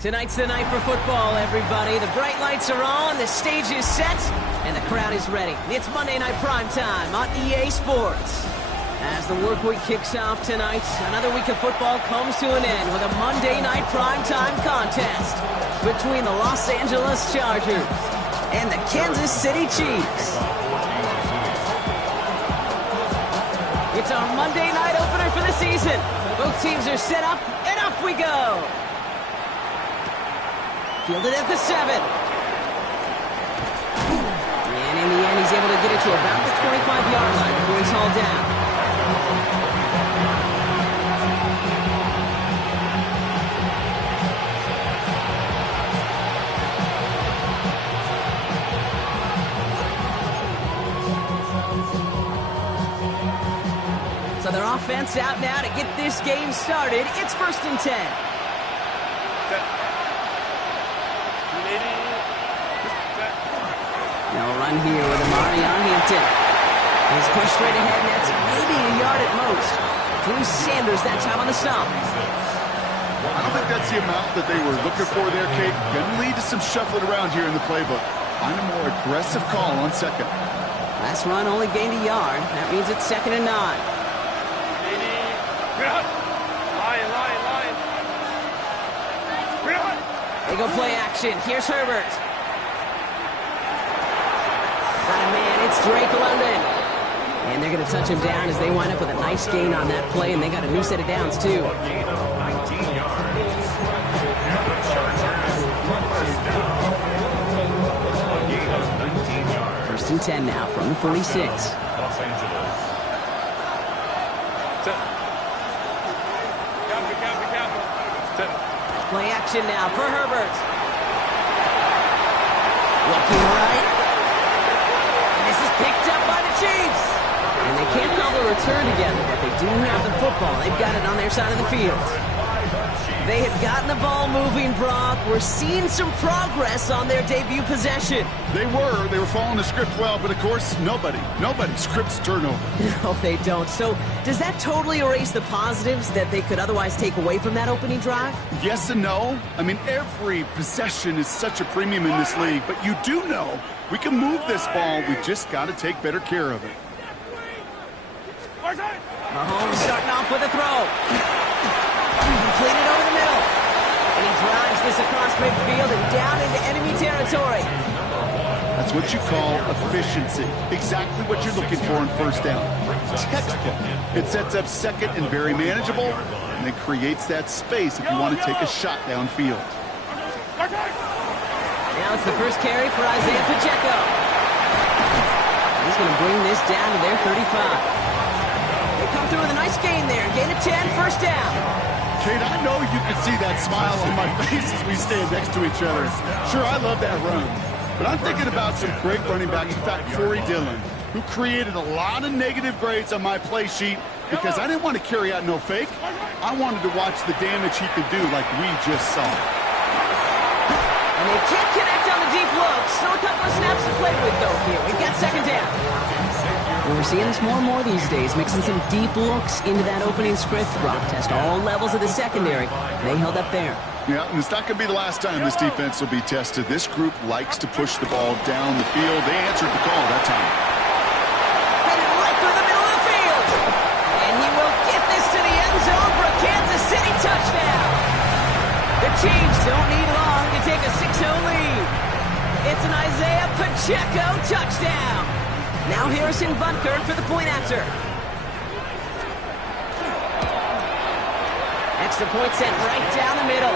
Tonight's the night for football, everybody. The bright lights are on, the stage is set, and the crowd is ready. It's Monday Night Primetime on EA Sports. As the work week kicks off tonight, another week of football comes to an end with a Monday Night Primetime contest between the Los Angeles Chargers and the Kansas City Chiefs. It's our Monday night opener for the season. Both teams are set up, and off we go. Fielded at the 7. And in the end, he's able to get it to about the 25-yard line before he's hauled down. So their offense out now to get this game started. It's 1st and 10. No run here with Amari on Hampton. He's pushed straight ahead, and that's maybe a yard at most. Drew Sanders that time on the stop. I don't think that's the amount that they were looking for there, Kate. Going to lead to some shuffling around here in the playbook. Find a more aggressive call on second. Last run only gained a yard. That means it's 2nd and 9. They go play action. Here's Herbert. Got a man, it's Drake London. And they're going to touch him down as they wind up with a nice gain on that play, and they got a new set of downs, too. First and 10 now from the 46. Play action now for Herbert. Looking right. This is picked up by the Chiefs. And they can't call the return together, but they do have the football. They've got it on their side of the field. They have gotten the ball moving, Brock. We're seeing some progress on their debut possession. They were following the script well, but of course, nobody scripts turnover. No, they don't. So does that totally erase the positives that they could otherwise take away from that opening drive? Yes and no. I mean, every possession is such a premium in this league, but you do know we can move this ball. We just got to take better care of it. Mahomes starting off with a throw. Completed over the middle. And he drives this across midfield and down into enemy territory. That's what you call efficiency. Exactly what you're looking for in first down. Textbook. It sets up second and very manageable, and then creates that space if you want to take a shot downfield. Now it's the first carry for Isaiah Pacheco. He's going to bring this down to their 35. They come through with a nice gain there. Gain of 10, first down. Kate, I know you can see that smile on my face as we stand next to each other. Sure, I love that run. But I'm thinking about some great running backs. In fact, Corey Dillon, who created a lot of negative grades on my play sheet because I didn't want to carry out no fake. I wanted to watch the damage he could do like we just saw. And they can't connect on the deep look. Still a couple of snaps to play with, though, here. We've got 2nd down. We're seeing this more and more these days, mixing some deep looks into that opening script. Brock test all levels of the secondary. They held up there. Yeah, and it's not going to be the last time this defense will be tested. This group likes to push the ball down the field. They answered the call that time. Headed right through the middle of the field. And he will get this to the end zone for a Kansas City touchdown. The Chiefs don't need long to take a 6-0 lead. It's an Isaiah Pacheco touchdown. Now Harrison Butker for the point after. Extra point sent right down the middle.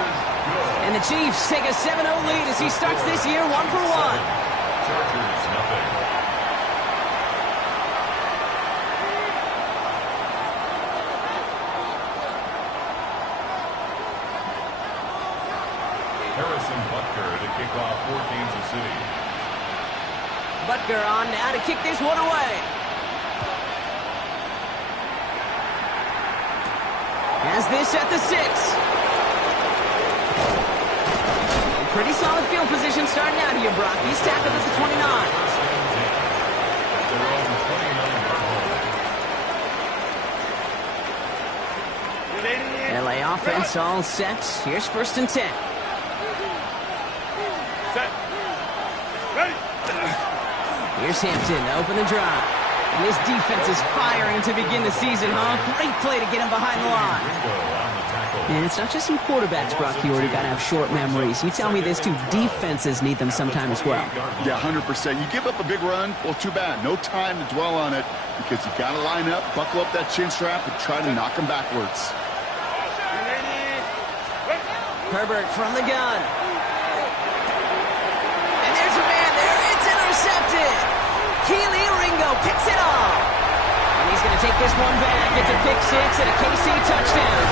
And the Chiefs take a 7-0 lead as he starts this year 1-for-1. Chargers, nothing. Harrison Butker to kick off for Kansas City. Butker on now to kick this one away. Has has this at the 6. Pretty solid field position starting out here, Brock. He's tackled at the 29. LA offense all set. Here's 1st and 10. Set. Ready. Here's Hampton to open the drive. And this defense is firing to begin the season, huh? Great play to get him behind the line. And it's not just some quarterbacks, Brock, you already got to have short memories. You tell me this too, defenses need them sometime as well. Yeah, 100%. You give up a big run, well, too bad. No time to dwell on it because you got to line up, buckle up that chin strap, and try to knock them backwards. Herbert from the gun. And there's a man there. It's intercepted. Keely Ringo picks it off. And he's going to take this one back. It's a pick 6 and a KC touchdown.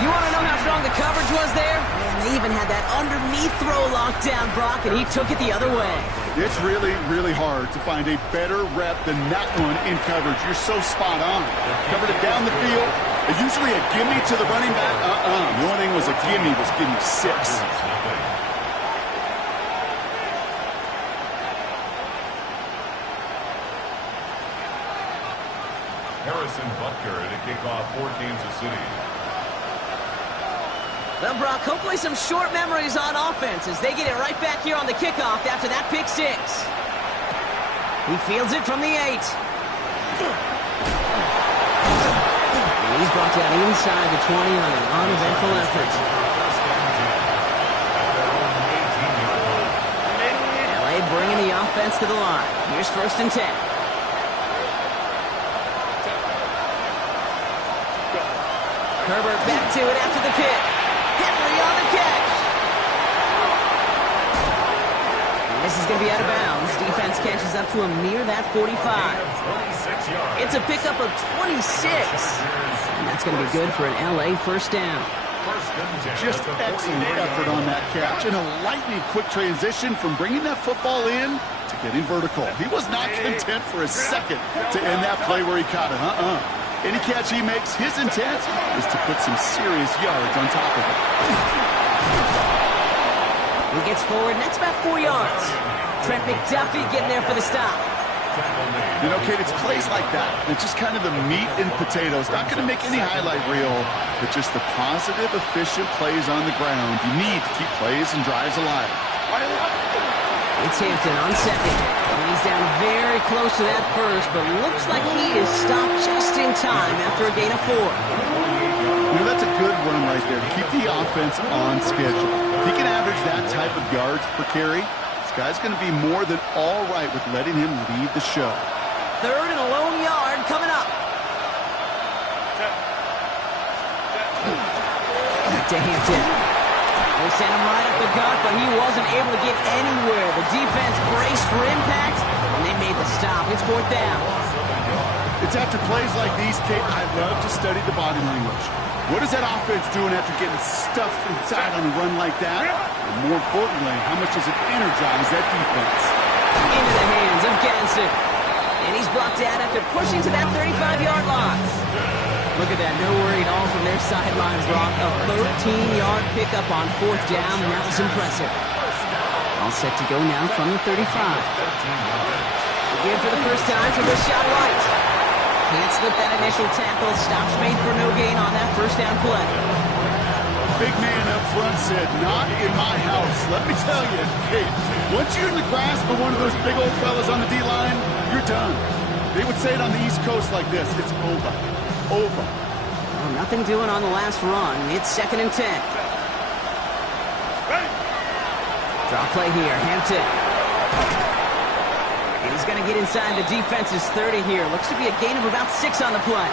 You want to know how strong the coverage was there? Man, they even had that underneath throw locked down, Brock, and he took it the other way. It's really, really hard to find a better rep than that one in coverage. You're so spot on. Covered it down the field. Usually a gimme to the running back. The only thing was a gimme was gimme 6. Harrison Butker to kick off for Kansas City. Well, Brock, hopefully some short memories on offense as they get it right back here on the kickoff after that pick 6. He fields it from the 8. And he's brought down inside the 20 on an uneventful effort. LA bringing the offense to the line. Here's 1st and 10. Herbert back to it after the pick. Henry on the catch. And this is going to be out of bounds. Defense catches up to him near that 45. It's a pickup of 26. And that's going to be good for an LA 1st down. Just excellent effort on that catch. And a lightning quick transition from bringing that football in to getting vertical. He was not content for a second to end that play where he caught it. Any catch he makes, his intent is to put some serious yards on top of it. He gets forward, and that's about 4 yards. Trent McDuffie getting there for the stop. You know, Kate, it's plays like that. It's just kind of the meat and potatoes. Not going to make any highlight reel, but just the positive, efficient plays on the ground. You need to keep plays and drives alive. It's Hampton on 2nd. And he's down very close to that 1st, but looks like he is stopped just in time after a gain of 4. You know, that's a good run right there. Keep the offense on schedule. If he can average that type of yards per carry, this guy's going to be more than all right with letting him lead the show. 3rd and a lone yard coming up. Back to Hampton. They sent him right up the gut, but he wasn't able to get anywhere. The defense braced for impact, and they made the stop. It's 4th down. It's after plays like these, Kate, I love to study the body language. What is that offense doing after getting stuffed inside on a run like that? And more importantly, how much does it energize that defense? Into the hands of Ganson. And he's brought down after pushing to that 35-yard line. Look at that, no worry at all from their sideline, Brock. A 13-yard pickup on 4th down. That was impressive. All set to go now from the 35. Again for the first time to Rashad White. Can't slip that initial tackle. Stops made for no gain on that 1st down play. Big man up front said, not in my house. Let me tell you, Kate, once you're in the grasp of one of those big old fellas on the D-line, you're done. They would say it on the East Coast like this, it's over. Well, nothing doing on the last run. It's 2nd and 10. Draw play here, Hampton. And he's going to get inside the defense's 30 here. Looks to be a gain of about 6 on the play.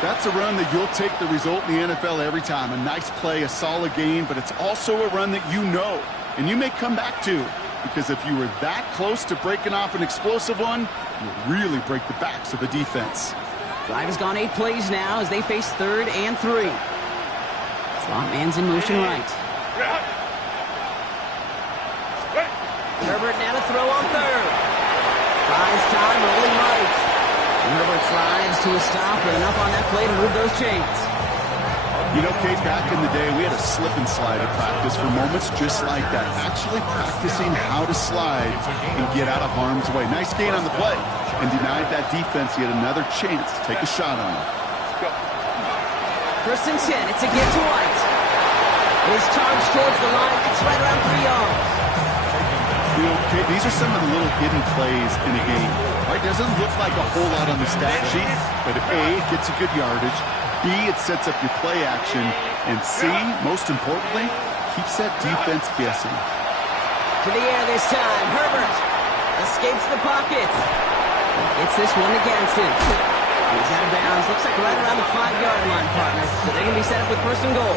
That's a run that you'll take the result in the NFL every time. A nice play, a solid gain, but it's also a run that you know, and you may come back to. Because if you were that close to breaking off an explosive one, you'll really break the backs of the defense. Drive has gone 8 plays now as they face 3rd and 3. Slot man's in motion right. Herbert now to throw on 3rd. Buys time, rolling right. And Herbert Slides to a stop, but enough on that play to move those chains. You know, Kate, back in the day, we had a slip and slide at practice for moments just like that. Actually practicing how to slide and get out of harm's way. Nice gain on the play, and denied that defense yet another chance to take a shot on him. First and 10, it's a give to White. His charge towards the line, it's right around 3 yards. You know, Kate, these are some of the little hidden plays in a game. Right? Doesn't look like a whole lot on the stat sheet, but A, it gets a good yardage. B, it sets up your play action. And C, most importantly, keeps that defense guessing. To the air this time. Herbert escapes the pocket. Gets this one against him. He's out of bounds. Looks like right around the 5-yard line, partner. So they're going to be set up with first and goal.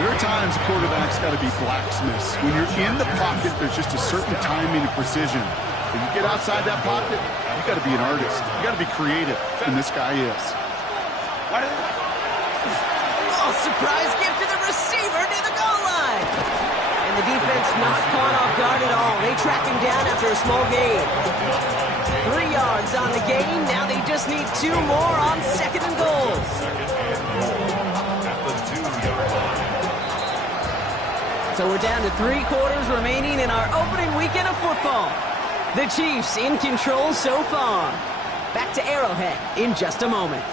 There are times a quarterback's got to be blacksmiths. When you're in the pocket, there's just a certain timing and precision. When you get outside that pocket, you got to be an artist. You got to be creative, and this guy is. Oh, surprise gift to the receiver near the goal line. And the defense not caught off guard at all. They track him down after a small gain. 3 yards on the gain. Now they just need 2 more on second and goal. So we're down to 3 quarters remaining in our opening weekend of football. The Chiefs in control so far. Back to Arrowhead in just a moment.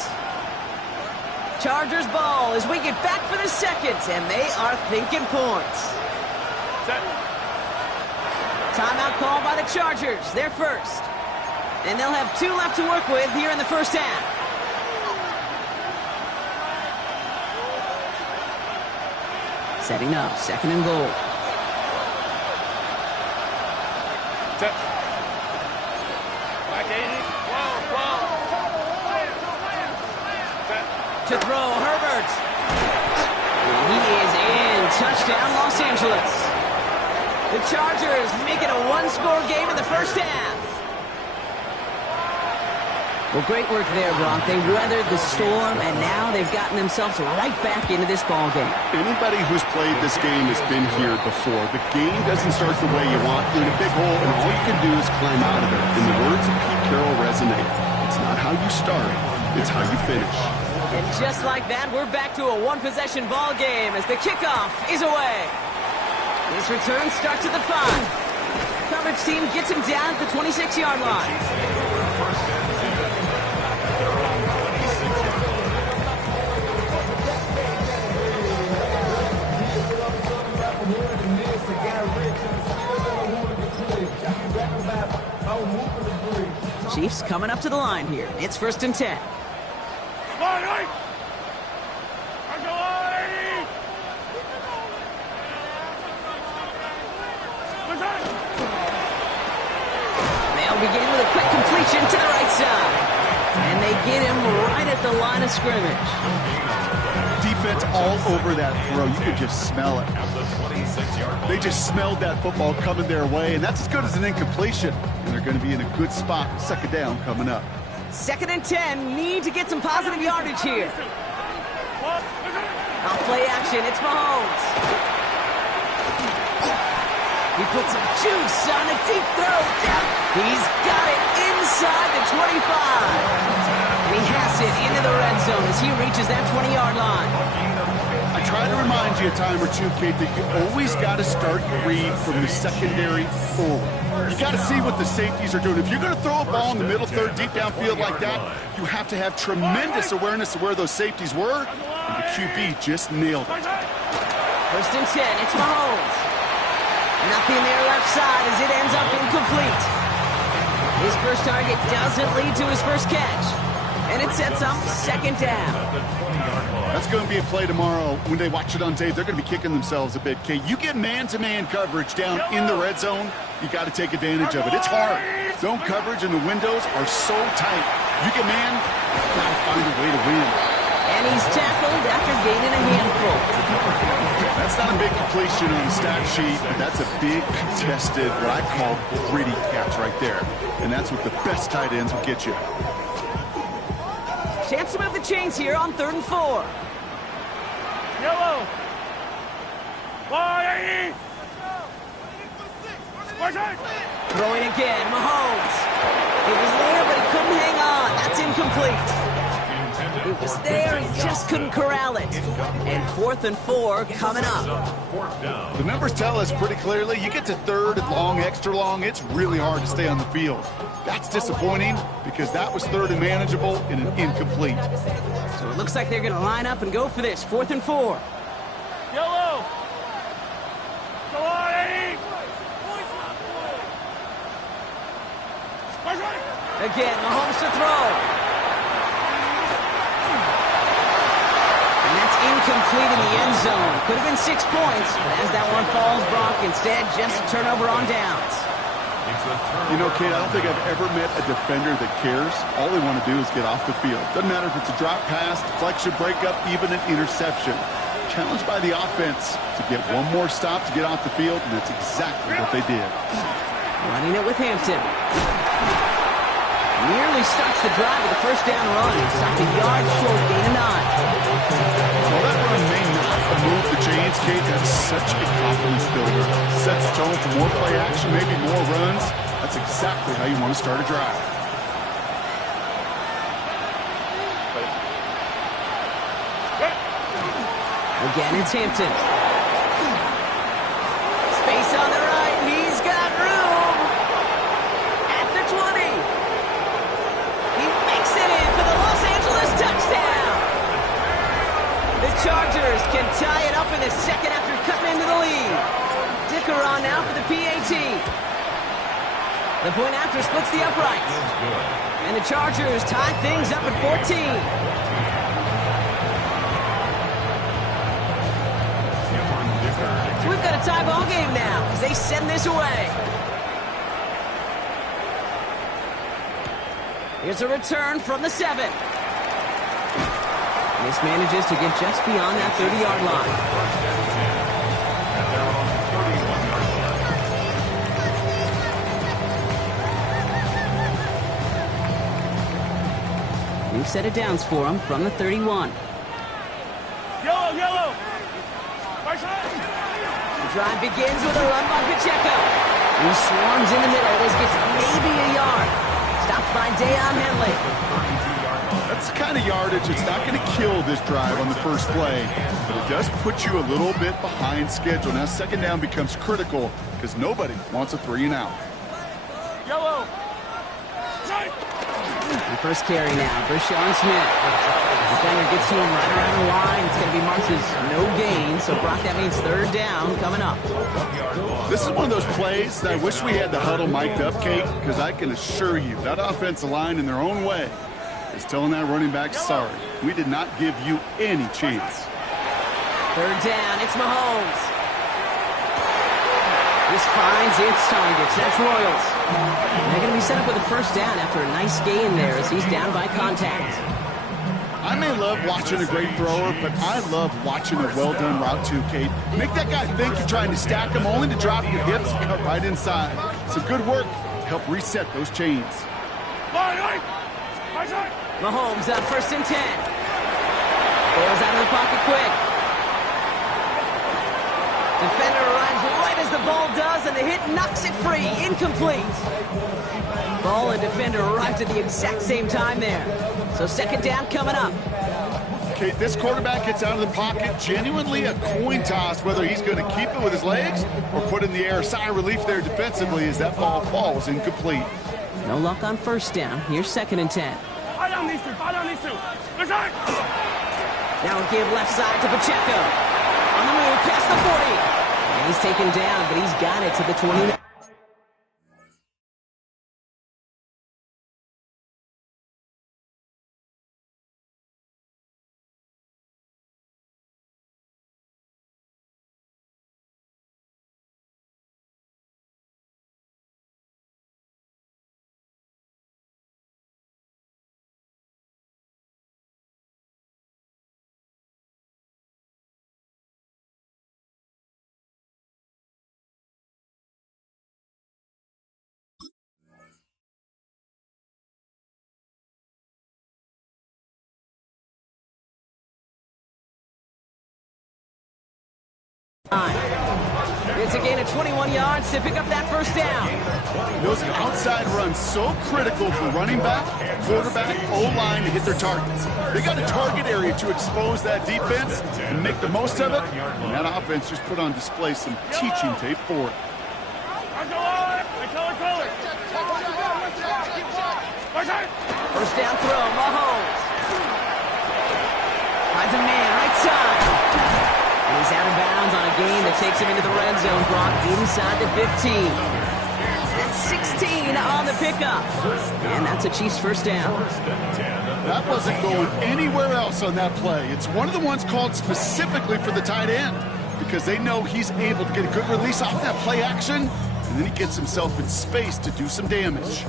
Chargers ball as we get back for the second, and they are thinking points. Timeout call by the Chargers. They're first. And they'll have 2 left to work with here in the first half. Setting up, second and goal. To throw, Herbert. He is in. Touchdown, Los Angeles. The Chargers make it a 1-score game in the first half. Well, great work there, Brock. They weathered the storm, and now they've gotten themselves right back into this ball game. Anybody who's played this game has been here before. The game doesn't start the way you want. You're in a big hole, and all you can do is climb out of it. And the words of Pete Carroll resonate. It's not how you start, it's how you finish. And just like that, we're back to a 1-possession ball game as the kickoff is away. His return starts at the 5. Coverage team gets him down at the 26-yard line. Chiefs coming up to the line here. It's first and 10. They'll begin with a quick completion to the right side. And they get him right at the line of scrimmage. Defense all over that throw. You could just smell it. They just smelled that football coming their way, and that's as good as an incompletion. And they're going to be in a good spot. Second down coming up. Second and 10. Need to get some positive yardage here. Off play action. It's Mahomes. He puts some juice on a deep throw. He's got it inside the 25. And he has it into the red zone as he reaches that 20-yard line. I try to remind you a time or two, Kate, that you always got to start your read from the secondary forward. You got to see what the safeties are doing. If you're going to throw a ball in the middle third, deep downfield like that, you have to have tremendous awareness of where those safeties were, and the QB just nailed it. First and 10, it's Mahomes. Nothing there left side as it ends up incomplete. His first target doesn't lead to his first catch. And it sets up second down. That's going to be a play tomorrow. When they watch it on tape, they're going to be kicking themselves a bit. Kate, you get man-to-man coverage down in the red zone, you got to take advantage of it. It's hard. Zone coverage and the windows are so tight. You get man, you got to find a way to win. And he's tackled after gaining a handful. That's not a big completion on the stat sheet, but that's a big contested, what I call gritty catch right there. And that's what the best tight ends will get you. Chance to move the chains here on 3rd and 4. Yellow. Throwing again, Mahomes. It was there, but he couldn't hang on. That's incomplete. incomplete. It was there, he just couldn't corral it. And 4th and 4 coming up. The numbers tell us pretty clearly, you get to 3rd and long, extra long, it's really hard to stay on the field. That's disappointing because that was 3rd and manageable and an incomplete. So it looks like they're going to line up and go for this, 4th and 4. Yellow. Go on, Eddie. Again, Mahomes to throw. And that's incomplete in the end zone. Could have been 6 points, but as that one falls, Brock, instead just a turnover on downs. You know, Kate, I don't think I've ever met a defender that cares. All they want to do is get off the field. Doesn't matter if it's a drop pass, deflection, breakup, even an interception. Challenged by the offense to get one more stop to get off the field, and that's exactly what they did. Running it with Hampton. Nearly starts the drive with a first down run. Stopped a yard short, gain of 9. Well, that run may not have moved the chains, Kate. That's such a confidence builder. Sets the tone for more play action, maybe more runs. That's exactly how you want to start a drive. Again, it's Hampton. Space on the right. He's got room. At the 20. He makes it in for the Los Angeles touchdown. The Chargers can tie it up in the second after cutting into the lead. Dicker on now for the PAT. The point after splits the uprights. And the Chargers tie things up at 14. So we've got a tie ball game now as they send this away. Here's a return from the 7. This manages to get just beyond that 30-yard line. New set of downs for him from the 31. Yellow, yellow. The drive begins with a run by Pacheco. He swarms in the middle, always gets maybe a yard. Stopped by Deion Henley. That's the kind of yardage it's not going to kill this drive on the first play, but it does put you a little bit behind schedule. Now second down becomes critical because nobody wants a 3 and out. Yellow. The first carry now, Brashawn Smith. Defender gets to him right around the line. It's going to be marked as no gain, so Brock, that means 3rd down coming up. This is one of those plays that I wish we had the huddle mic'd up, Kate, because I can assure you that offensive line in their own way is telling that running back, sorry, we did not give you any chance. 3rd down, it's Mahomes. This finds its targets. That's Royals. They're going to be set up with a first down after a nice gain there as he's down by contact. I may love watching a great thrower, but I love watching a well-done route too, Kate. Make that guy think you're trying to stack him only to drop your hips and cut right inside. Some good work to help reset those chains. Mahomes on 1st and 10. Rolls out of the pocket quick. Defender arrives right as the ball does, and the hit knocks it free. Incomplete. Ball and defender arrived at the exact same time there. So 2nd down coming up. Okay, this quarterback gets out of the pocket, genuinely a coin toss whether he's going to keep it with his legs or put it in the air. Sigh of relief there defensively as that ball falls incomplete. No luck on 1st down. Here's 2nd and 10. Fight on these two. Now a give left side to Pacheco. On the move past the 40. And he's taken down, but he's got it to the 29. It's a gain of 21 yards to pick up that first down. Those outside runs so critical for running back, quarterback, O-line to hit their targets. They got a target area to expose that defense and make the most of it. And that offense just put on display some teaching tape for it. First down throw, Mahomes. Finds a man, right side. And he's out of bounds on a gain that takes him into the red zone, Brock, inside the 15. That's 16 on the pickup. And that's a Chiefs first down. That wasn't going anywhere else on that play. It's one of the ones called specifically for the tight end because they know he's able to get a good release off that play action, and then he gets himself in space to do some damage.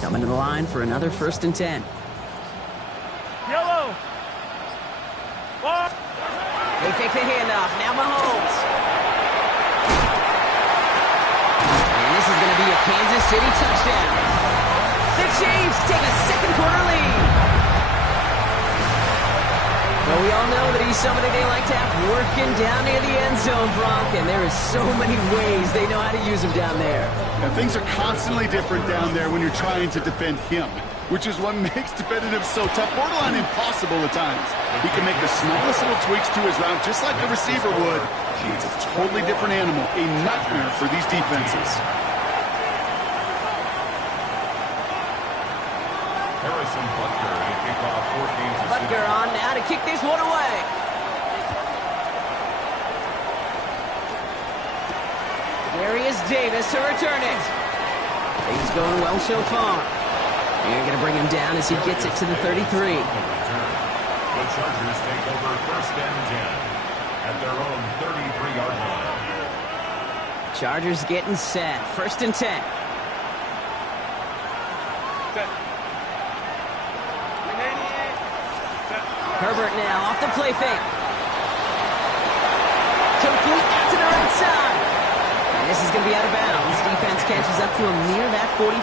Coming to the line for another 1st and 10. Yellow. They fake the handoff. Now Mahomes. And this is going to be a Kansas City touchdown. The Chiefs take a second quarter lead. Well, we all know that he's somebody they like to have working down near the end zone, Brock, and there is so many ways they know how to use him down there. And things are constantly different down there when you're trying to defend him, which is what makes defending him so tough, borderline impossible at times. He can make the smallest little tweaks to his route just like a receiver would. It's a totally different animal, a nightmare for these defenses. Harrison Butker to kick off for Kansas City. Butker on now to kick this one away. Darius Davis to return it. Things going well so far. They're going to bring him down as he gets it to the 33. The Chargers take over 1st and 10 at their own 33-yard line. Chargers getting set. 1st and 10. Herbert now off the play fake. Complete out to the right side. And this is going to be out of bounds. Defense catches up to him near that 45.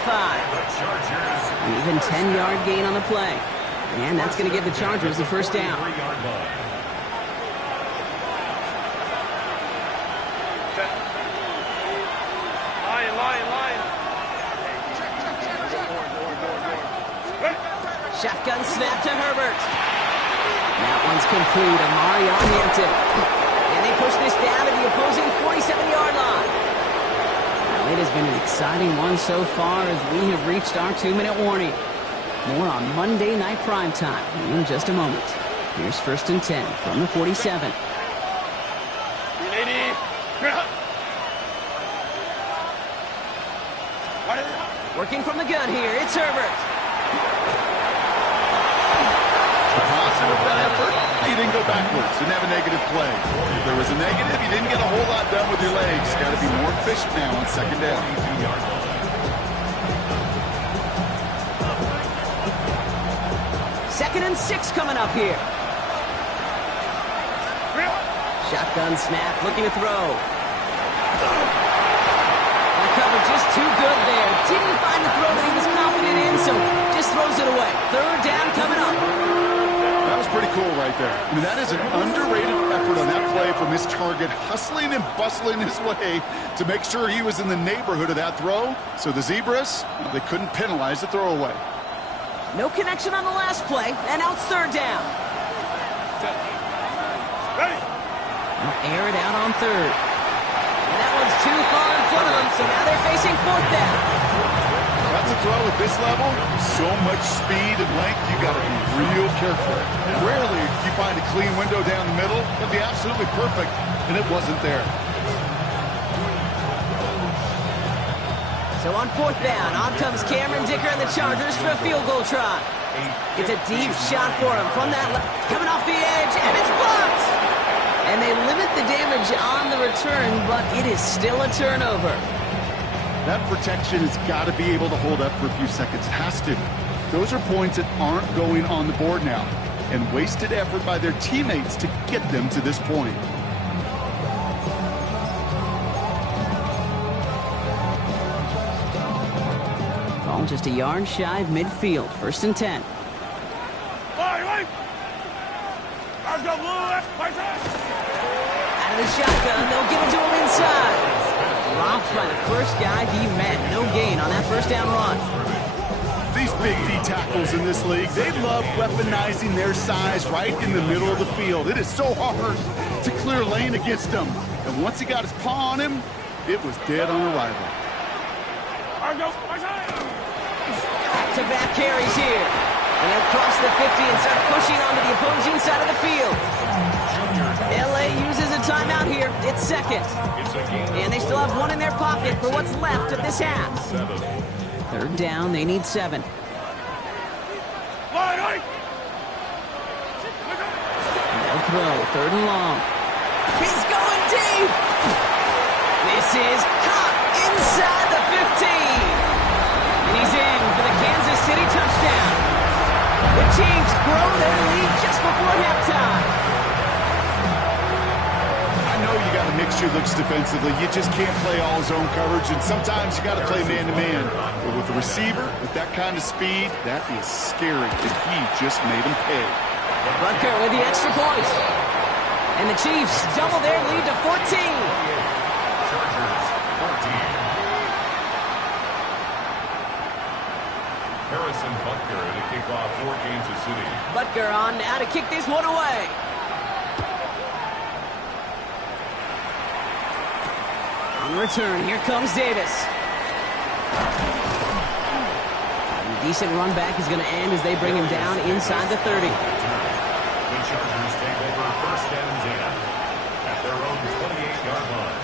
An even 10-yard gain on the play. And that's going to give the Chargers the first down. Shotgun snap to Herbert. That one's complete. Amari on Hampton. And they push this down to the opposing 47-yard line. Well, it has been an exciting one so far as we have reached our 2-minute warning. More on Monday Night Primetime in just a moment. Here's 1st and 10 from the 47. Working from the gun here, it's Herbert. Positive that effort, he didn't go backwards, didn't have a negative play. If there was a negative, you didn't get a whole lot done with your legs. Got to be more efficient now on 2nd down. 2nd and 6 coming up here. Shotgun snap, looking to throw. And the cover just too good there. Didn't find the throw that he was confident in, so just throws it away. 3rd down coming up. That was pretty cool right there. I mean, that is an underrated effort on that play from his target, hustling and bustling his way to make sure he was in the neighborhood of that throw. So the Zebras, well, they couldn't penalize the throwaway. No connection on the last play, and now it's 3rd down. They'll air it out on 3rd. And that one's too far in front of them, so now they're facing 4th down. That's a throw at this level. So much speed and length, you got to be real careful. Rarely do you find a clean window down the middle. That'd be absolutely perfect, and it wasn't there. So on 4th down, on comes Cameron Dicker and the Chargers for a field goal try. It's a deep shot for him from that coming off the edge, and it's blocked. And they limit the damage on the return, but it is still a turnover. That protection has got to be able to hold up for a few seconds. It has to. Those are points that aren't going on the board now, and wasted effort by their teammates to get them to this point. just a yard shy of midfield. 1st and 10. Wait. I've got blue. Out of the shotgun, they'll give it to him inside. Dropped by the first guy he met. No gain on that first down run. These big D tackles in this league, they love weaponizing their size right in the middle of the field. It is so hard to clear lane against them. And once he got his paw on him, it was dead on arrival. Back-to-back carries here. And they'll cross the 50 and start pushing onto the opposing side of the field. LA uses a timeout here. It's 2nd. And they still have one in their pocket for what's left of this half. 3rd down, they need 7. They'll throw, 3rd and long. He's going deep! This is caught inside the 15. And he's in for the Kansas City touchdown. The Chiefs grow their lead just before halftime. I know you got a mixture looks defensively. You just can't play all zone coverage, and sometimes you got to play man-to-man. But with the receiver, with that kind of speed, that is scary, and he just made him pay. Butker with the extra point. And the Chiefs double their lead to 14. Chargers 14. Harrison Butker to kick off for Kansas City. Butker on now to kick this one away. On the return, here comes Davis. And a decent run back is going to end as they bring him down inside the 30. The Chargers take over 1st and 10 at their own 28-yard line.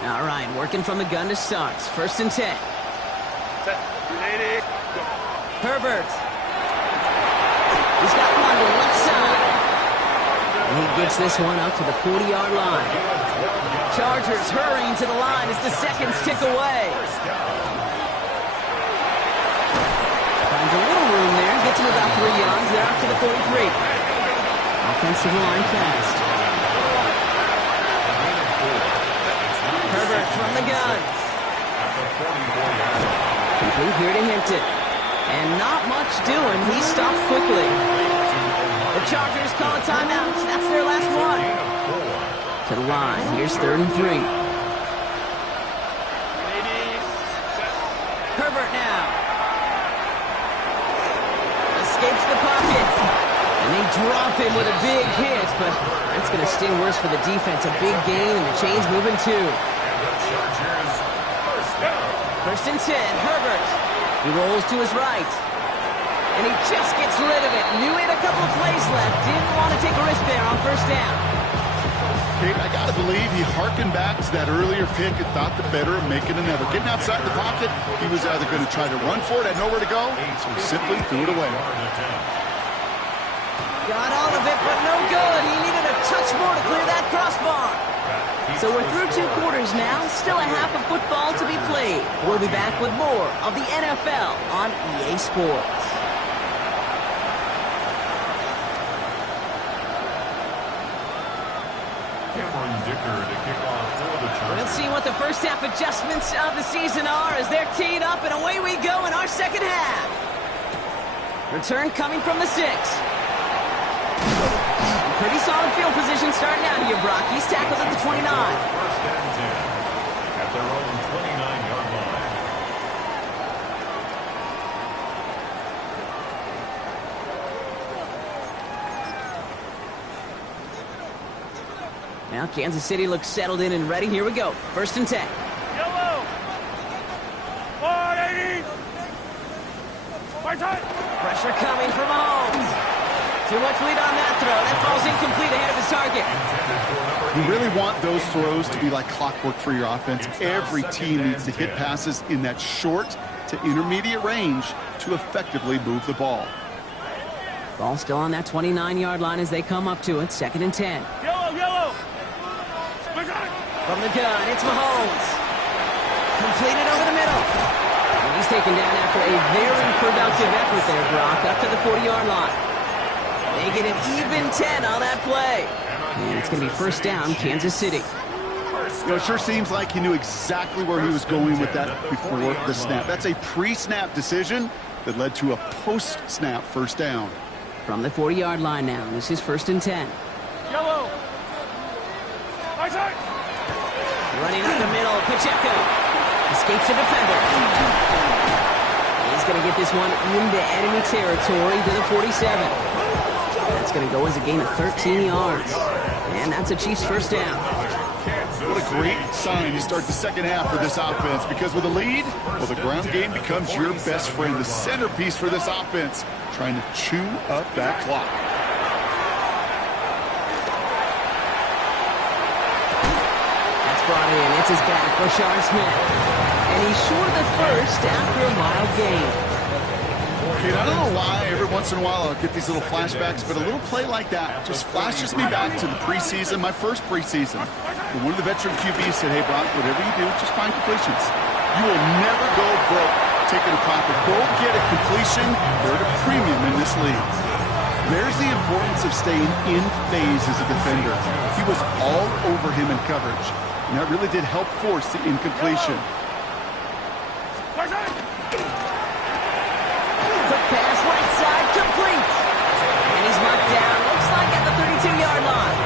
All right, working from the gun to start. 1st and 10. Herbert. He's got one to the left side. And he gets this one up to the 40-yard line. Chargers hurrying to the line as the seconds tick away. Finds a little room there. Gets him about 3 yards. They're up to the 43. Offensive line fast. Herbert from the gun. Complete here to Hinton. And not much doing. He stopped quickly. The Chargers call a timeout. That's their last one. To the line. Here's 3rd and 3. Herbert now. Escapes the pocket. And they drop him with a big hit, but that's going to sting worse for the defense. A big gain, and the chain's moving too. 1st and 10, Herbert. He rolls to his right. And he just gets rid of it. Knew he had a couple of plays left. Didn't want to take a risk there on 1st down. Kate, I got to believe he harkened back to that earlier pick and thought the better of making another. Getting outside the pocket, he was either going to try to run for it, had nowhere to go, so he simply threw it away. Got all of it, but no good. He needed a touch more to clear that crossbar. So we're through 2 quarters now. Still a half of football to be played. We'll be back with more of the NFL on EA Sports. We'll see what the first half adjustments of the season are as they're teed up, and away we go in our second half. Return coming from the 6. Pretty solid field position starting out here, Brock. He's tackled at the 29. 1st and 10 at their own 29-yard line. Now Kansas City looks settled in and ready. Here we go. 1st and 10. Yellow. 180. Right side. Pressure coming from Mahomes. Too much lead on that throw. That ball's incomplete ahead of his target. You really want those throws to be like clockwork for your offense. Every team needs to hit passes in that short to intermediate range to effectively move the ball. Ball still on that 29-yard line as they come up to it. 2nd and 10. Yellow. From the gun, it's Mahomes. Completed over the middle. And He's taken down after a very productive effort there, Brock, up to the 40-yard line. They get an even 10 on that play. And it's going to be first down, Kansas City. You know, it sure seems like he knew exactly where he was going with that before the snap. That's a pre-snap decision that led to a post-snap first down. From the 40-yard line now, this is first and 10. Yellow. Right side. Running up the middle, Pacheco escapes a defender. He's going to get this one into enemy territory to the 47. That's going to go as a gain of 13 yards. And that's a Chiefs first down. What a great sign to start the second half for this offense, because with a lead, well, the ground game becomes your best friend, the centerpiece for this offense, trying to chew up that clock. That's brought in. It's his back, Rashard Smith. And he's short of the first after a mild gain. Kid, I don't know why every once in a while I'll get these little flashbacks, but a little play like that just flashes me back to the preseason, my first preseason. When one of the veteran QBs said, hey, Brock, whatever you do, just find completions. You will never go broke taking a profit. Go get a completion. They're at a premium in this league. There's the importance of staying in phase as a defender. He was all over him in coverage, and that really did help force the incompletion. Pass right side, complete. And he's marked down, looks like at the 32-yard line.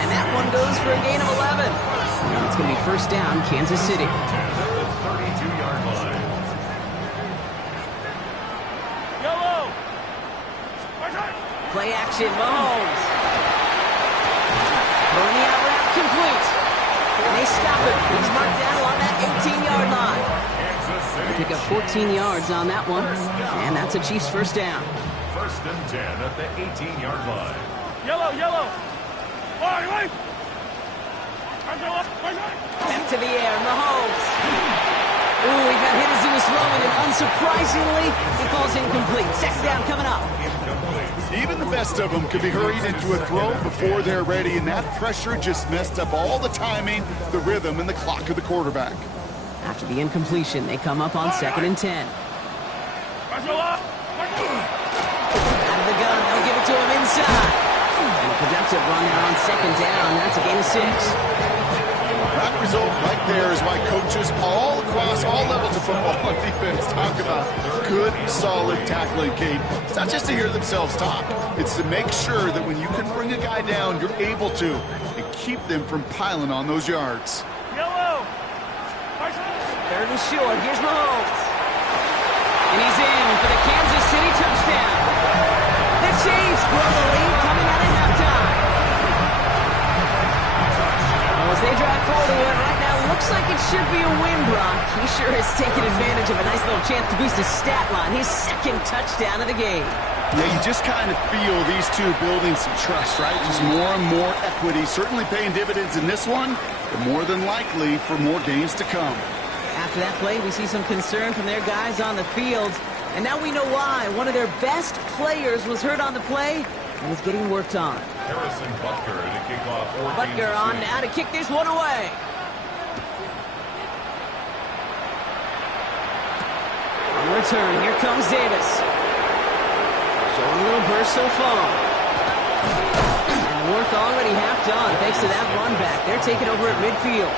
And that one goes for a gain of 11. And it's going to be first down, Kansas City. 32-yard line. Yellow. Play action, Mahomes. Throwing the out route, complete. And they stop it. He's marked down along that 18-yard line. They pick up 14 yards on that one, and that's a Chiefs first down. First and 10 at the 18-yard line. Yellow, yellow. Wait. Back to the air, Mahomes. Ooh, he got hit as he was throwing, and unsurprisingly, it falls incomplete. Second down coming up. Even the best of them could be hurried into a throw before they're ready, and that pressure just messed up all the timing, the rhythm, and the clock of the quarterback. After the incompletion, they come up on second and 10. Out of the gun, they'll give it to him inside. And a productive run there on second down. That's a gain of 6. That result right there is why coaches all across all levels of football and defense talk about good, solid tackling, Kate. It's not just to hear themselves talk. It's to make sure that when you can bring a guy down, you're able to, and keep them from piling on those yards. Yellow. Third and short. Here's Mahomes. And he's in for the Kansas City touchdown. The Chiefs grow the lead coming out of halftime. Well, as they drive forward right now, looks like it should be a win, Brock. He sure has taken advantage of a nice little chance to boost his stat line. His second touchdown of the game. Yeah, you just kind of feel these two building some trust, right? Just more and more equity. Certainly paying dividends in this one, but more than likely for more games to come. After that play, we see some concern from their guys on the field. And now we know why. One of their best players was hurt on the play and is getting worked on. Harrison Butker to kick off 14-6. Butker on now to kick this one away. On the return, here comes Davis. Showing a little burst so far. And work already half done thanks to that run back. They're taking over at midfield.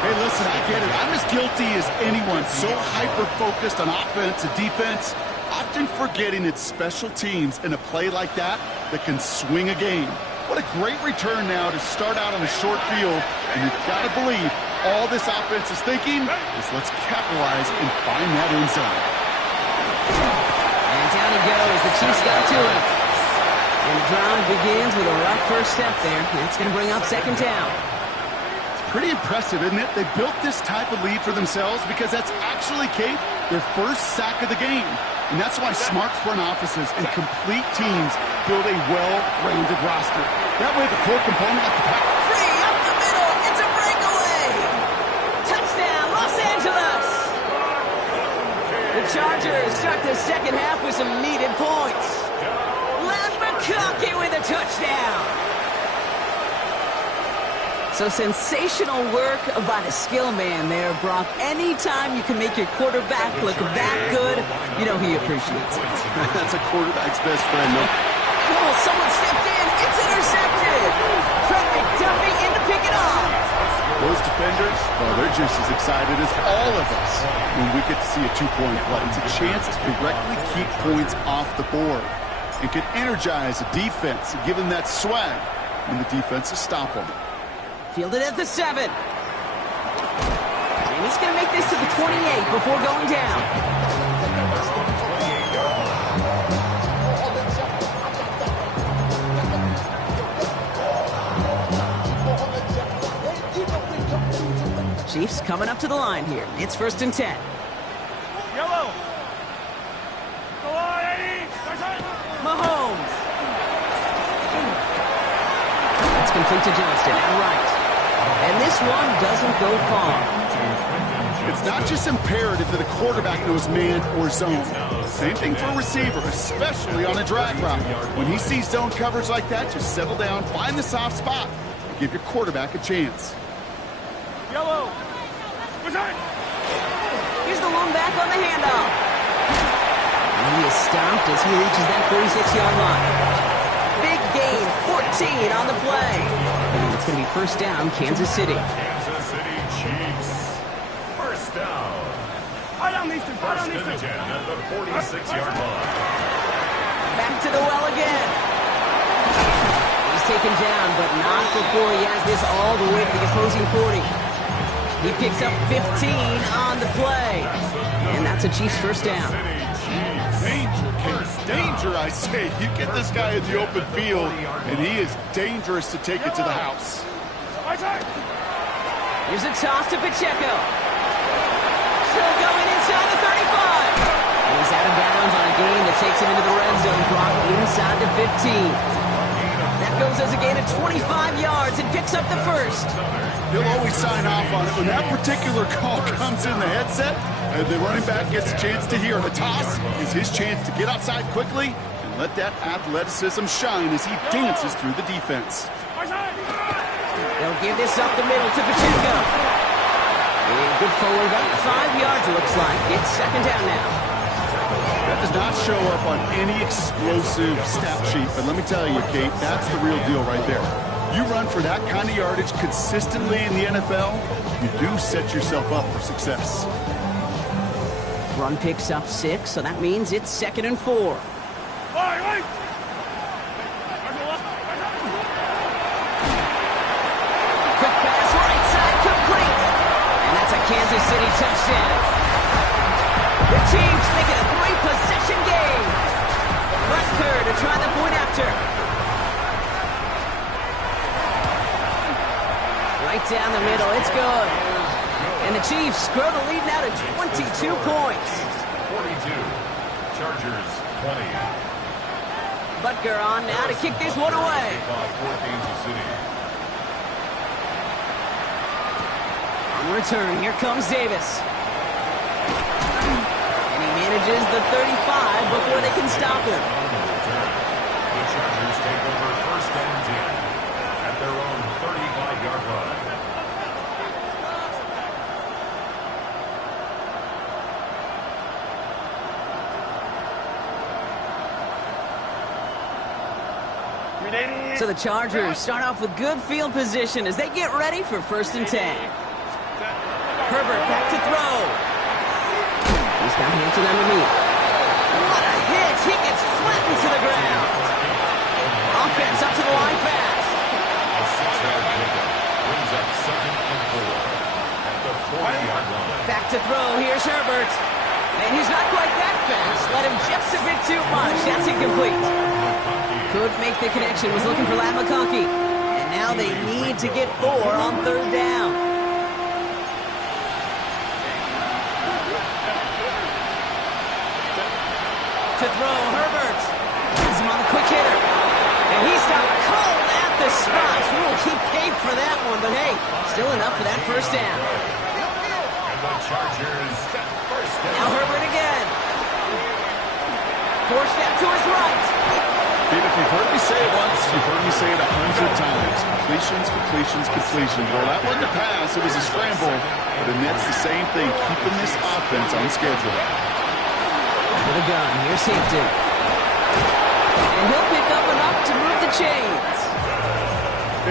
Hey, listen, I get it. I'm as guilty as anyone. So hyper-focused on offense and defense, often forgetting it's special teams in a play like that that can swing a game. What a great return now to start out on a short field. And you've got to believe all this offense is thinking is let's capitalize and find that end zone. And down he goes. The Chiefs got to him. And the drive begins with a rough first step there. That's going to bring up second down. Pretty impressive, isn't it? They built this type of lead for themselves because that's actually, Kate, their first sack of the game. And that's why smart front offices and complete teams build a well-rounded roster. That way the core component like the pass. Free up the middle. It's a breakaway. Touchdown, Los Angeles. The Chargers start the second half with some needed points. Len McConkey with a touchdown. So sensational work by the skill man there, Brock. Anytime you can make your quarterback look that good, you know he appreciates it. That's a quarterback's best friend. No. Oh, someone stepped in. It's intercepted. Fred McDuffie in to pick it off. Those defenders, well, they're just as excited as all of us when we get to see a two-point play. It's a chance to directly keep points off the board and can energize a defense and give them that swag when the defenses stop them. Fielded at the 7. And he's going to make this to the 28 before going down. Chiefs coming up to the line here. It's 1st and 10. Yellow. Go on, Eddie. Mahomes. It's complete to Johnston at right. And this one doesn't go far. It's not just imperative that a quarterback knows man or zone. Same thing for a receiver, especially on a drag route. When he sees zone coverage like that, just settle down, find the soft spot, and give your quarterback a chance. Yellow. Here's the lone back on the handoff. And he is stopped as he reaches that 46-yard line. Big gain, 14 on the play. And it's going to be 1st down, Kansas City. Kansas City Chiefs. 1st down. First and 10 at the 46-yard line. Back to the well again. He's taken down, but not before he has this all the way to the opposing 40. He picks up 15 on the play. And that's a Chiefs 1st down. Danger, Case. Danger, I say. You get this guy in the open field, and he is dangerous to take it to the house. Here's a toss to Pacheco. Still going inside the 35. And he's out of bounds on a gain that takes him into the red zone. Brock inside the 15. That goes as a gain of 25 yards and picks up the 1st. He'll always sign off on it. When that particular call comes in the headset and the running back gets a chance to hear the toss, is his chance to get outside quickly and let that athleticism shine as he dances through the defense. They'll give this up the middle to Pacheco. And good forward, about 5 yards it looks like. It's 2nd down now. That does not show up on any explosive stat sheet, but let me tell you, Kate, that's the real deal right there. You run for that kind of yardage consistently in the NFL, you do set yourself up for success. Run picks up 6, so that means it's 2nd and 4. Wait. Quick pass, right side, complete. And that's a Kansas City touchdown. The Chiefs make it a 3-possession game. Butker to try the point after. Right down the middle, it's good. And the Chiefs grow the lead now to 22 points. 42. Chargers 20. Butker on now to kick this one away. For Kansas City. On return, here comes Davis. And he manages the 35 before they can stop him. The Chargers take over 1st and 10 at their own 35-yard line. So the Chargers start off with good field position as they get ready for 1st and 10. Herbert back to throw. He's got Hampton underneath. What a hit! He gets flattened to the ground. Offense up to the line fast. A 6-yard pickup brings up 2nd and 4 at the 40-yard line. Back to throw. Here's Herbert. And he's not quite that fast. Let him just a bit too much. That's incomplete. Could make the connection. Was looking for Ladd McConkey. And now they need to get 4 on 3rd down. To throw, Herbert. Has him on the quick hitter. And he stopped cold at the spot. We will keep paid for that one, but hey, still enough for that 1st down. And the Chargers set 1st down. Now Herbert again. 4-step to his right. Dude, if you've heard me say it once, you've heard me say it 100 times. Completions, completions, completions. Well, that wasn't a pass. It was a scramble. But the Nets the same thing, keeping this offense on schedule. With a gun, here's Hampton. And he'll pick up enough to move the chains.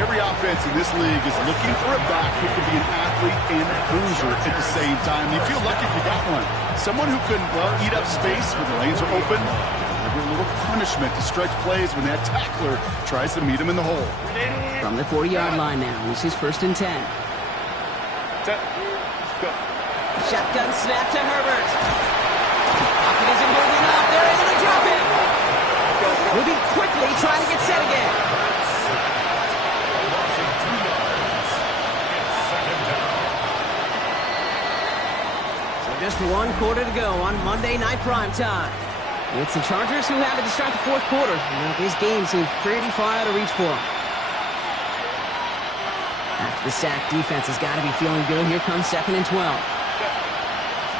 Every offense in this league is looking for a back who can be an athlete and a bruiser at the same time. You feel lucky if you got one. Someone who can, well, eat up space when the lanes are open. Deliver a little punishment to stretch plays when that tackler tries to meet him in the hole. From the 40-yard line now, this is 1st and 10. Shotgun snap to Herbert. Pocket isn't moving up. They're able to drop him. Moving quickly, trying to get set again. So just 1 quarter to go on Monday Night Primetime. It's the Chargers who have it to start the 4th quarter. Now, this game seems pretty far out of reach for them. After the sack, defense has got to be feeling good. Here comes 2nd and 12.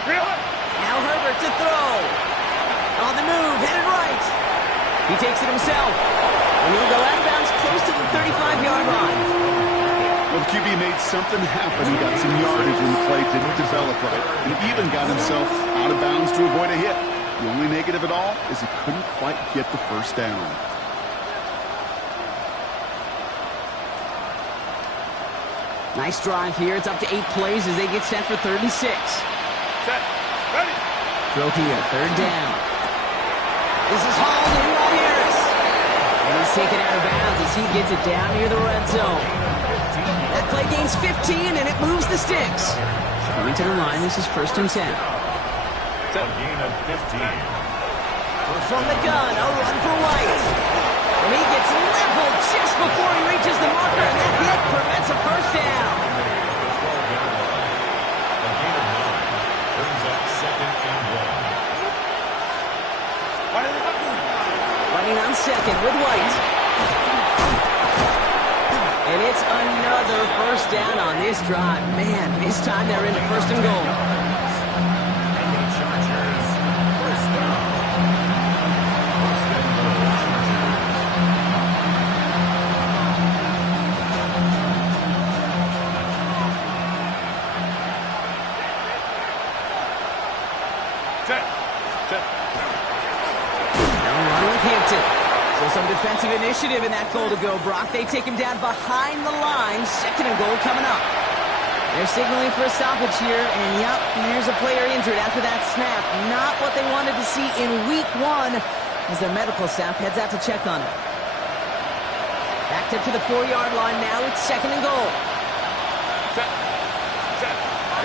Now Herbert to throw. On the move, headed right. He takes it himself. And he'll go out of bounds close to the 35-yard line. Well, the QB made something happen. He got some yardage when the play didn't develop right. And even got himself out of bounds to avoid a hit. The only negative at all is he couldn't quite get the first down. Nice drive here. It's up to 8 plays as they get set for 3rd and 6. Set. Ready. Throw here, 3rd down. This is hauled in by Harris. And he's taken out of bounds as he gets it down near the red zone. That play gains 15, and it moves the sticks. Coming to the line, this is 1st and 10. A gain of 15. From the gun, a run for White. And he gets leveled just before he reaches the marker, and that hit prevents a first down. A gain of 9 brings up 2nd and 1. Running on 2nd with White. And it's another first down on this drive. Man, this time they're into 1st and goal. Some defensive initiative in that goal to go, Brock. They take him down behind the line. 2nd and goal coming up. They're signaling for a stoppage here, and yep, there's a player injured after that snap. Not what they wanted to see in week 1 as their medical staff heads out to check on it. Backed up to the 4-yard line now. It's 2nd and goal.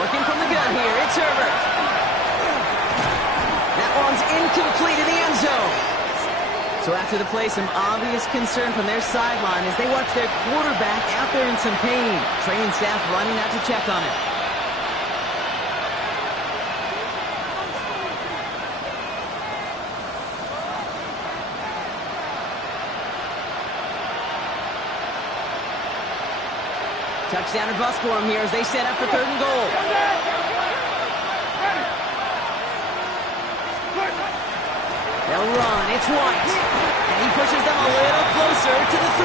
Working from the gun here. It's Herbert. That one's incomplete in the end zone. So after the play, some obvious concern from their sideline as they watch their quarterback out there in some pain. Training staff running out to check on it. Touchdown or bust for them here as they set up for 3rd and goal. They'll run. It's White. And he pushes them a little closer to the 3.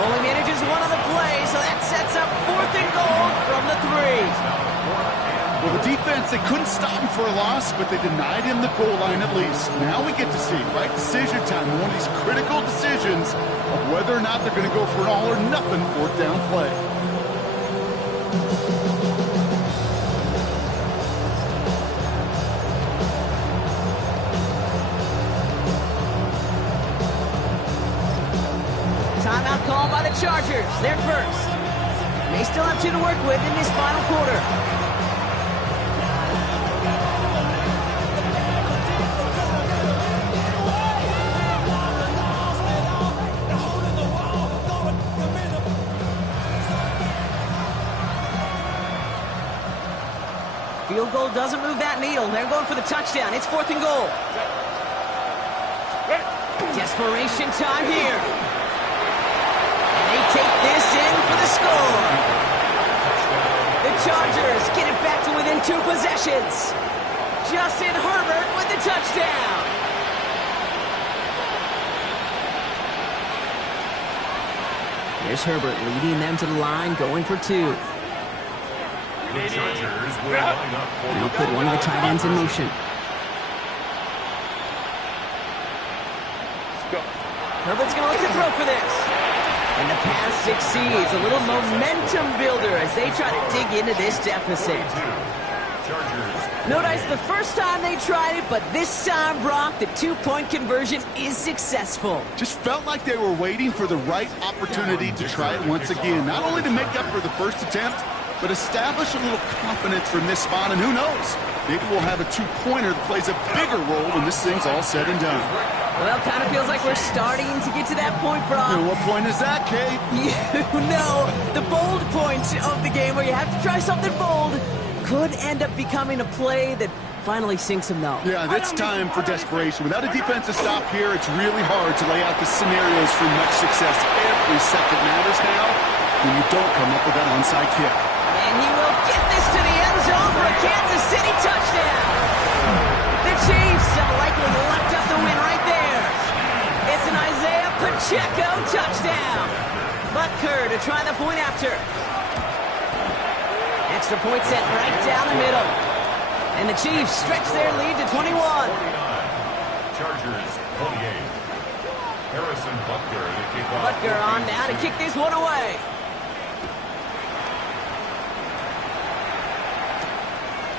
Only manages 1 on the play, so that sets up 4th and goal from the 3. Well, the defense, they couldn't stop him for a loss, but they denied him the goal line at least. Now we get to see, right decision time, one of these critical decisions of whether or not they're going to go for an all-or-nothing 4th down play. Timeout called by the Chargers. They're first. They still have 2 to work with in this final quarter. Field goal doesn't move that needle. They're going for the touchdown. It's 4th and goal. Desperation time here. They take this in for the score. The Chargers get it back to within 2 possessions. Justin Herbert with the touchdown. Here's Herbert leading them to the line, going for 2. The Chargers will line up for Now put one of the tight ends in motion. Herbert's going to look to throw for this. And the pass succeeds. A little momentum builder as they try to dig into this deficit. Notice the first time they tried it, but this time, Brock, the 2-point conversion is successful. Just felt like they were waiting for the right opportunity to try it once again. Not only to make up for the first attempt, but establish a little confidence from this spot. And who knows, maybe we'll have a 2-pointer that plays a bigger role when this thing's all said and done. Well, kind of feels like we're starting to get to that point, Brock. And what point is that, Kate? You know, the bold point of the game where you have to try something bold could end up becoming a play that finally sinks them, though. Yeah, it's time for desperation. Without a defensive stop here, it's really hard to lay out the scenarios for much success. Every second matters now when you don't come up with that onside kick. And he will get this to the end zone for a Kansas City touchdown. The Chiefs have likely left up the win right there. It's an Isaiah Pacheco touchdown. Butker to try the point after. Extra point set right down the middle. And the Chiefs stretch their lead to 21. 49. Chargers 28. Harrison Butker to kick off. Butker on now to kick this one away.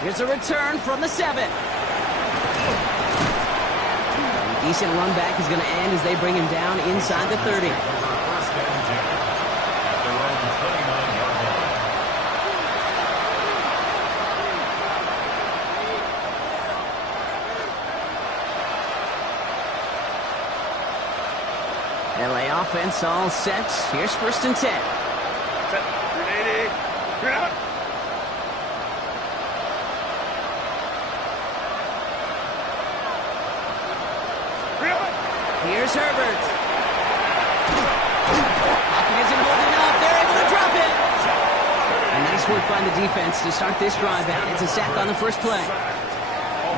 Here's a return from the 7. A decent run back is going to end as they bring him down inside the 30. First and 10 at their own 29-yard line. LA offense all set. Here's 1st and 10. Set. 380. You're out. Here's Herbert. Pocket isn't holding up. They're able to drop it. And nice work by the defense to start this drive out. It's a sack on the first play.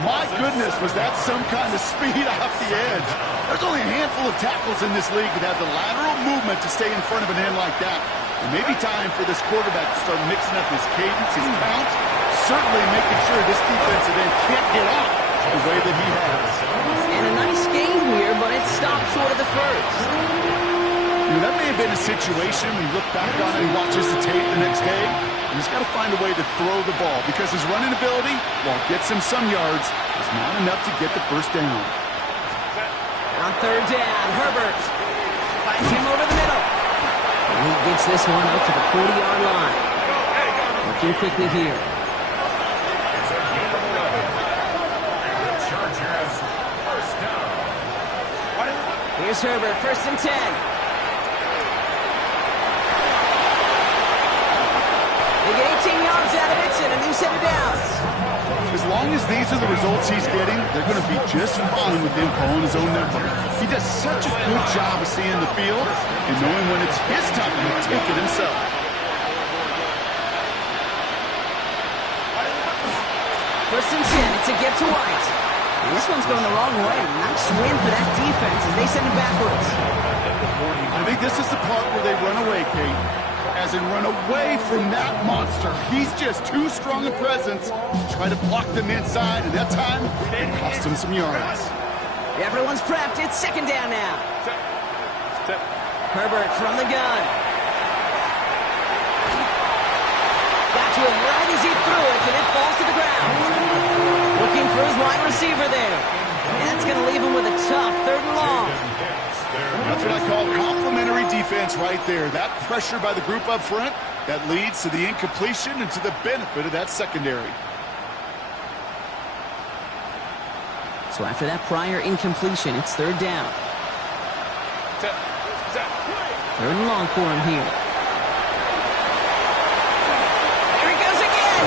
My goodness, was that some kind of speed off the edge. There's only a handful of tackles in this league that have the lateral movement to stay in front of an end like that. It may be time for this quarterback to start mixing up his cadence, his count, certainly making sure this defensive end can't get out the way that he has. And a nice game here, but it stopped short of the first. You know, that may have been a situation when you look back on it and watches the tape the next day. He's got to find a way to throw the ball because his running ability, while it gets him some yards, is not enough to get the first down. On 3rd down, Herbert finds him over the middle. And he gets this one up to the 40-yard line. Working quickly here. It's a gain of 11. The Chargers first down. Here's Herbert, 1st and 10. They get 18 yards out of it and a new set of downs. As long as these are the results he's getting, they're going to be just fine with him calling his own number. He does such a good job of seeing the field and knowing when it's his time to take it himself. First and 10, it's a gift to White. And this one's going the wrong way. Nice win for that defense as they send it backwards. I think this is the part where they run away, Kate. As in run away from that monster. He's just too strong a presence to try to block them inside, and that time, it cost him some yards. Everyone's prepped. It's 2nd down now. Set. Herbert from the gun. Got to him right as he threw it, and it falls to the ground. Looking for his wide receiver there. And that's going to leave him with a tough 3rd and long. That's what I call complimentary defense right there. That pressure by the group up front, that leads to the incompletion and to the benefit of that secondary. So after that prior incompletion, it's 3rd down. Set. 3rd and long for him here. Here he goes again.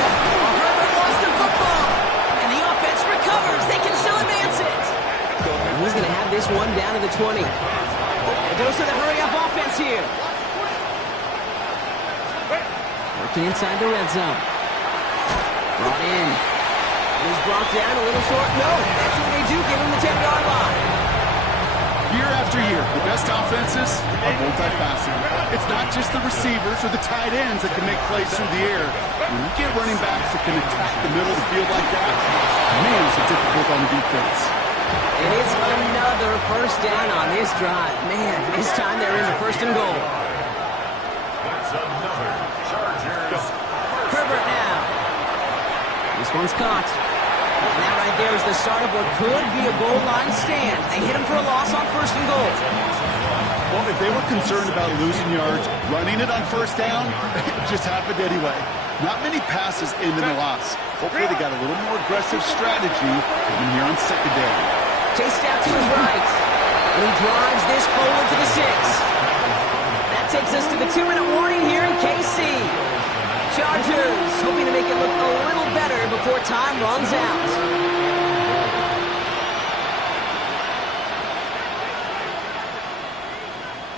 Herbert lost the football. And the offense recovers. They can still advance it. And he's going to have this one down to the 20. A dose of the hurry-up offense here. Working inside the red zone. Brought in. And he's brought down a little short. No, that's what they do. Give him the 10-yard line. Year after after year, the best offenses are multifaceted. It's not just the receivers or the tight ends that can make plays through the air. When you get running backs that can attack the middle of the field like that, man, it's difficult on the defense. It is another first down on this drive. Man, this time they're in the first and goal. That's another Chargers. Herbert now. This one's caught. And that right there is the start of what could be a goal line stand. They hit him for a loss on first and goal. Well, if they were concerned about losing yards, running it on first down, it just happened anyway. Not many passes ended in a loss. Hopefully they got a little more aggressive strategy coming here on second down. Chased out to his right. And he drives this forward to the 6. That takes us to the 2-minute warning here in KC. Chargers hoping to make it look a little better before time runs out.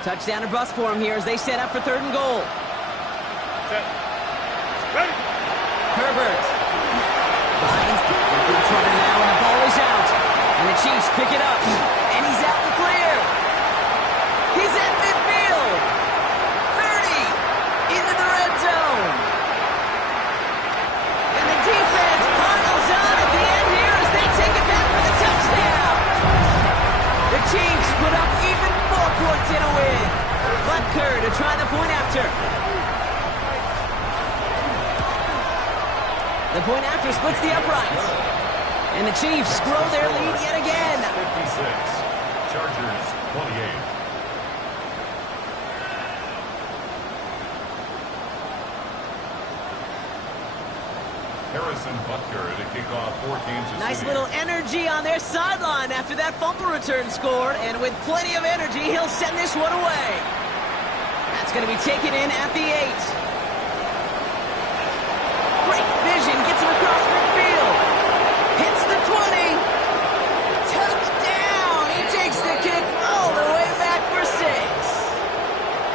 Touchdown or bust for him here as they set up for third and goal. Set. Ready. Herbert. Lions in trouble now and the ball is out. And the Chiefs pick it up. And he's out the clear. He's at midfield. 30 into the red zone. And the defense piles on at the end here as they take it back for the touchdown. The Chiefs put up even more points in a win. Butker to try the point after. The point after splits the uprights. And the Chiefs grow their lead yet again. 56. Chargers 28. Harrison Butker to kick off for Kansas City. Nice little energy on their sideline after that fumble return scored. And with plenty of energy, he'll send this one away. That's going to be taken in at the 8. Great vision, gets him across midfield. Hits the 20. Touchdown! He takes the kick all the way back for 6.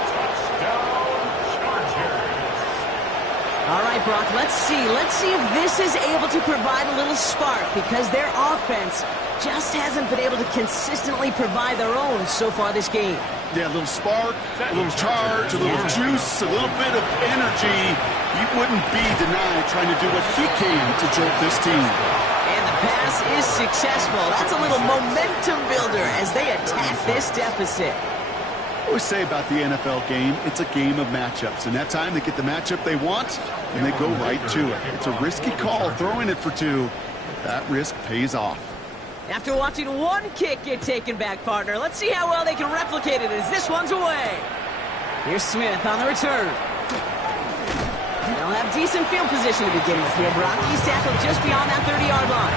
Touchdown, Chargers. All right, Brock, let's see. Let's see if this is able to provide a little spark because their offense just hasn't been able to consistently provide their own so far this game. Yeah, a little spark, a little charge, a little juice, a little bit of energy. He wouldn't be denied trying to do what he can to jolt this team. And the pass is successful. That's a little momentum builder as they attack this deficit. I always say about the NFL game, it's a game of matchups. And that time they get the matchup they want, and they go right to it. It's a risky call throwing it for 2. That risk pays off. After watching one kick get taken back, partner, let's see how well they can replicate it as this one's away. Here's Smith on the return. They'll have decent field position to begin with here, Brock. He's tackled just beyond that 30-yard line.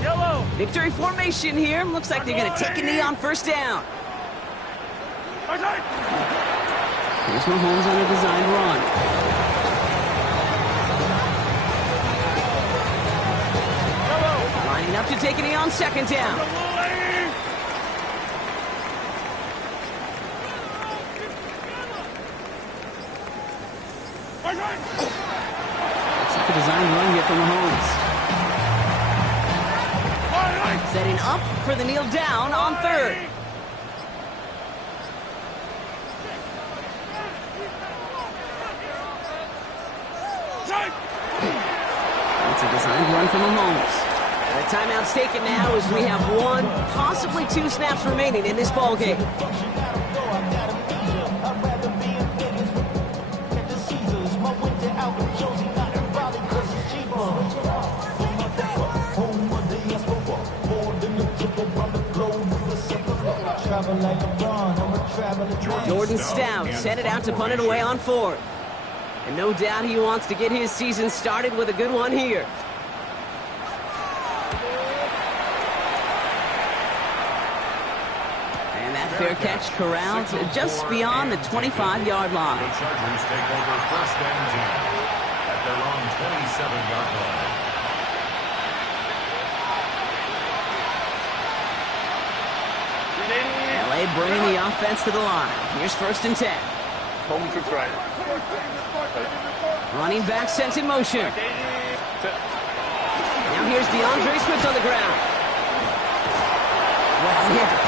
Yellow. Victory formation here. Looks like they're going to take a knee on first down. Okay. Here's Mahomes on a designed run. Lining up to take a knee on second down. Looks like a designed run here from Mahomes. Setting up for the kneel down on third. It's a designed run from Mahomes. The timeout's taken now as we have 1, possibly 2 snaps remaining in this ball game. Jordan Stout headed out to punt it away on 4th. And no doubt he wants to get his season started with a good one here. And that fair catch corralled just beyond the 25-yard line. The Chargers take over first and 10 at their own 27-yard line. LA bringing the offense to the line. Here's first and 10. Home to try. Running back sent in motion. Now here's DeAndre Swift on the ground. Well, he had to